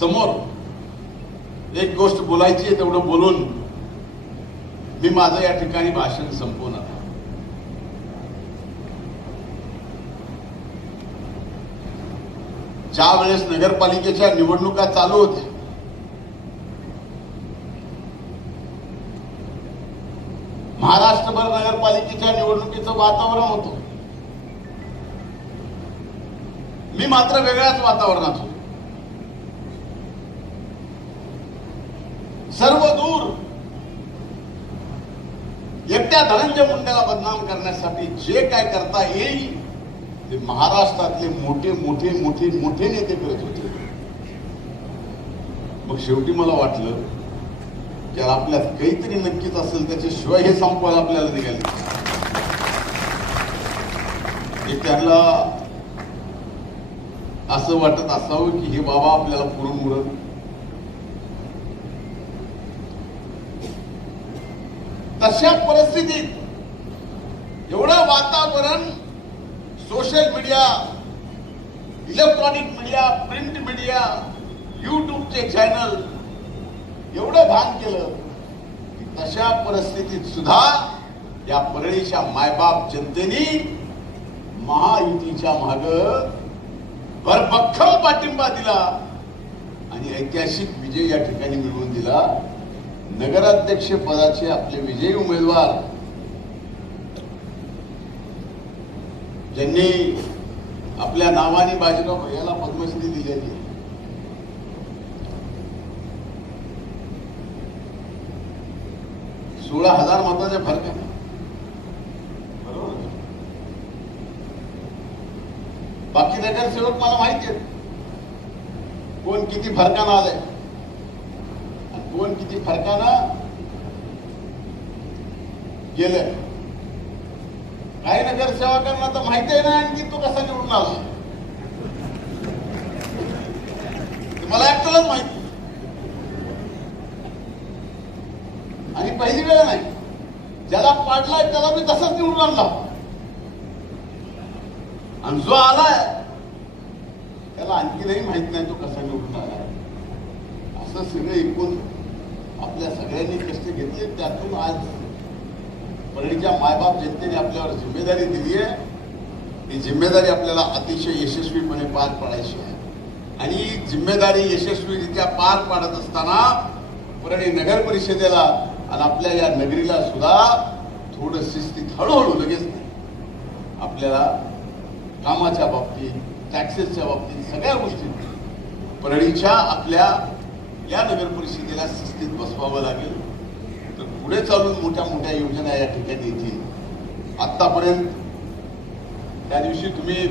समोर एक गोष्ट बोलायची आहे तेवढं बोलून मी माझं या ठिकाणी भाषण संपवणार. ज्या वेळेस नगरपालिकेच्या निवडणुका चालू होत्या, महाराष्ट्रभर नगरपालिकेच्या निवडणुकीचं वातावरण होतं. मी मात्र वेगळ्याच वातावरणात होतो. सर्व दूर एकट्या धनंजय मुंडेला बदनाम करण्यासाठी जे काय करता येईल ते महाराष्ट्रातले मोठे मोठे मोठे मोठे नेते करत होते. मग शेवटी मला वाटलं की आपल्यात काहीतरी नक्कीच असेल, त्याच्याशिवाय हे संपवायला आपल्याला निघाले. त्यांना असं वाटत असावं की हे बाबा आपल्याला पुरून उडत. तशा परिस्थितीत एवढं वातावरण social media, electronic media, print media, युट्यूबचे चॅनल एवढं भान केलं की तशा परिस्थितीत सुद्धा या परळीच्या मायबाप जनतेने महायुतीच्या माग भरभक्कम पाठिंबा दिला आणि ऐतिहासिक विजय या ठिकाणी मिळवून दिला. नगराध्यक्ष पदाचे आपले विजयी उमेदवार ज्यांनी आपल्या नावाने बाजीराव भैयाला पद्मश्री दिलेली, 16,000 मताच्या फरक. बरोबर. बाकी नगरसेवक मला माहिती आहे कोण किती फरकानं आलंय, कोण किती फरकानं गेलंय. काही नगरसेवकांना तर माहिती आहे ना आणखी तो कसा निवडून आला, मला एकट्यालाच माहिती. आणि पहिली वेळ नाही, ज्याला पाडलाय त्याला मी तसंच निवडून आणला आणि जो आलाय त्याला आणखीनही माहित नाही तो कसा निवडून आलाय. असं सगळं एकूण आपल्या सगळ्यांनी कष्ट घेतले, त्यातून आज परळीच्या मायबाप जनतेने आपल्यावर जिम्मेदारी दिली आहे. ही जिम्मेदारी आपल्याला अतिशय यशस्वीपणे पार पाडायची आहे आणि जिम्मेदारी यशस्वीरित्या पार पाडत असताना परळी नगर परिषदेला आणि आपल्या या नगरीला सुद्धा थोडं शिस्तीत हळूहळू, लगेच नाही, आपल्याला कामाच्या बाबतीत, टॅक्सेसच्या बाबतीत, सगळ्या गोष्टी परळीच्या आपल्या या नगर परिषदेला शिस्तीत बसवावं लागेल. तर पुढे चालून मोठ्या मोठ्या योजना या ठिकाणी येतील. आतापर्यंत त्या दिवशी तुम्ही